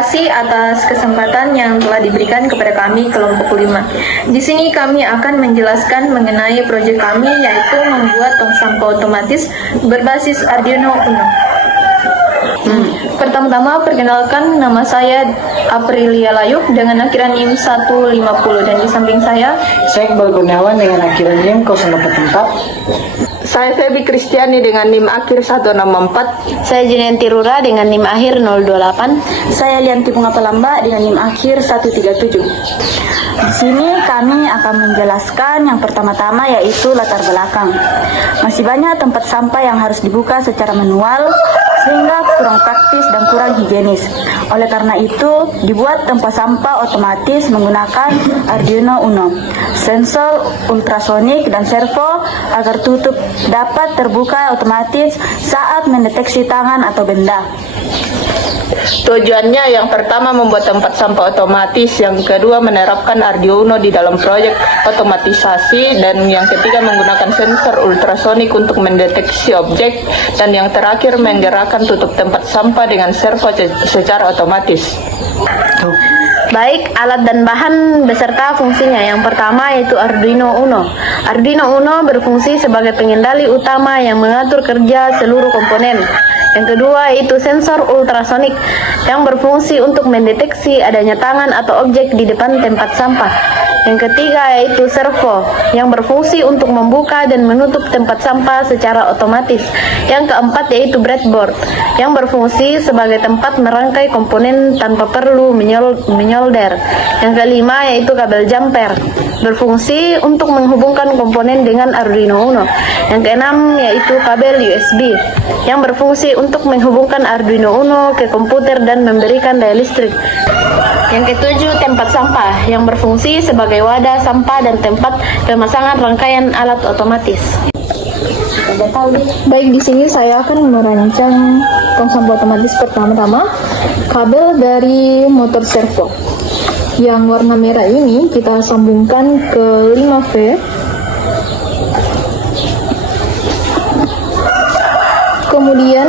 kasih atas kesempatan yang telah diberikan kepada kami kelompok 5. Di sini kami akan menjelaskan mengenai proyek kami, yaitu membuat tong sampah otomatis berbasis Arduino Uno. Pertama-tama perkenalkan, nama saya Aprilia Layuk dengan akhiran NIM 150, dan di samping saya Iqbal Kurniawan dengan akhiran NIM 084. Saya Febi Kristiani dengan NIM akhir 164. Saya Junianti Rura dengan NIM akhir 028. Saya Lianti Bunga Pelamba dengan NIM akhir 137. Di sini kami akan menjelaskan yang pertama-tama, yaitu latar belakang. Masih banyak tempat sampah yang harus dibuka secara manual sehingga kurang praktis dan kurang higienis. Oleh karena itu, dibuat tempat sampah otomatis menggunakan Arduino Uno, sensor ultrasonik dan servo agar tutup dapat terbuka otomatis saat mendeteksi tangan atau benda. Tujuannya yang pertama membuat tempat sampah otomatis, yang kedua menerapkan Arduino di dalam proyek otomatisasi, dan yang ketiga menggunakan sensor ultrasonik untuk mendeteksi objek, dan yang terakhir menggerakkan tutup tempat sampah dengan servo secara otomatis. Baik, alat dan bahan beserta fungsinya. Yang pertama yaitu Arduino Uno. Arduino Uno berfungsi sebagai pengendali utama yang mengatur kerja seluruh komponen. Yang kedua yaitu sensor ultrasonik yang berfungsi untuk mendeteksi adanya tangan atau objek di depan tempat sampah. Yang ketiga yaitu servo yang berfungsi untuk membuka dan menutup tempat sampah secara otomatis. Yang keempat yaitu breadboard yang berfungsi sebagai tempat merangkai komponen tanpa perlu menyolder. Yang kelima yaitu kabel jumper berfungsi untuk menghubungkan komponen dengan Arduino Uno. Yang keenam yaitu kabel USB yang berfungsi untuk menghubungkan Arduino Uno ke komputer dan memberikan daya listrik. Yang ketujuh, tempat sampah yang berfungsi sebagai wadah sampah dan tempat pemasangan rangkaian alat otomatis. baik, di sini saya akan merancang tong sampah otomatis. Pertama-tama, kabel dari motor servo yang warna merah ini kita sambungkan ke 5V. Kemudian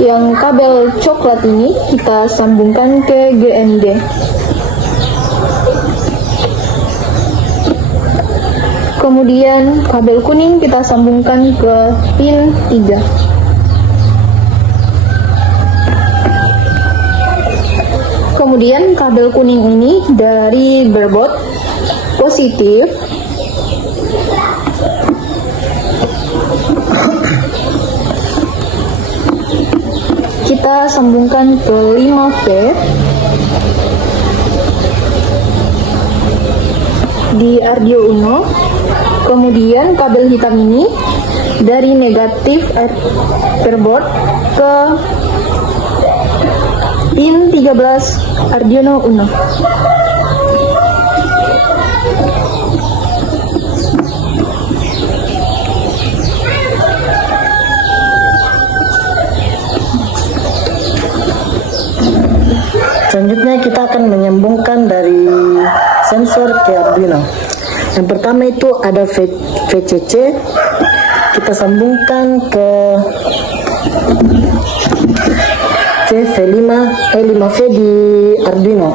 yang kabel coklat ini kita sambungkan ke GND. Kemudian kabel kuning kita sambungkan ke pin 3. Kemudian kabel kuning ini dari breadboard positif kita sambungkan ke 5V di Arduino Uno. Kemudian kabel hitam ini dari negatif breadboard ke pin 13 Arduino Uno. Selanjutnya kita akan menyambungkan dari sensor ke Arduino. Yang pertama itu ada VCC, kita sambungkan ke V5V di Arduino.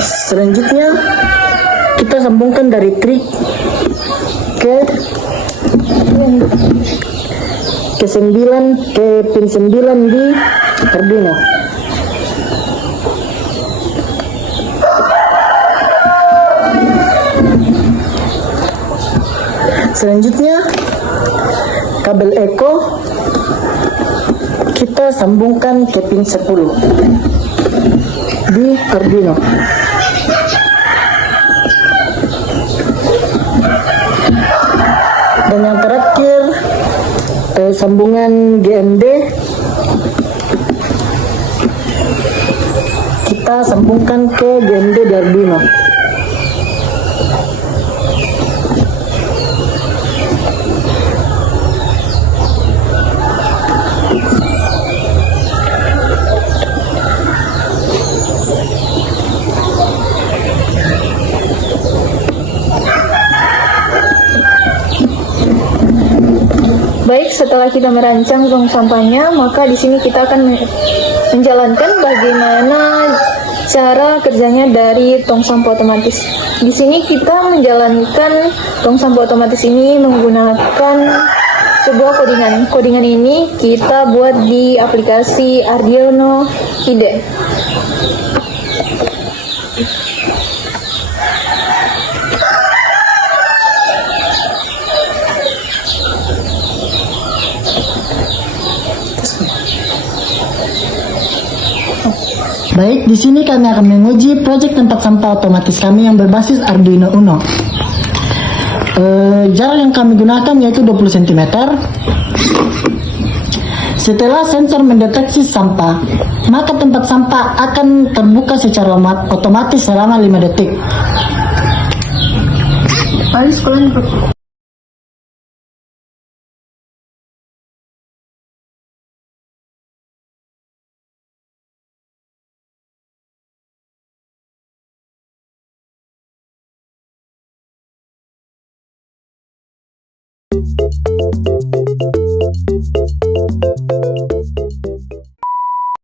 Selanjutnya kita sambungkan dari trik ke 9 ke pin 9 di Arduino. Selanjutnya kabel echo kita sambungkan ke pin 10 di Arduino. Dan yang terakhir sambungan GND kita sambungkan ke GND di Arduino. Baik, setelah kita merancang tong sampahnya, maka di sini kita akan menjalankan bagaimana cara kerjanya dari tong sampah otomatis. Di sini kita menjalankan tong sampah otomatis ini menggunakan sebuah codingan. Codingan ini kita buat di aplikasi Arduino IDE. Baik, di sini kami akan menguji proyek tempat sampah otomatis kami yang berbasis Arduino Uno. Jarak yang kami gunakan yaitu 20 cm. Setelah sensor mendeteksi sampah, maka tempat sampah akan terbuka secara otomatis selama 5 detik.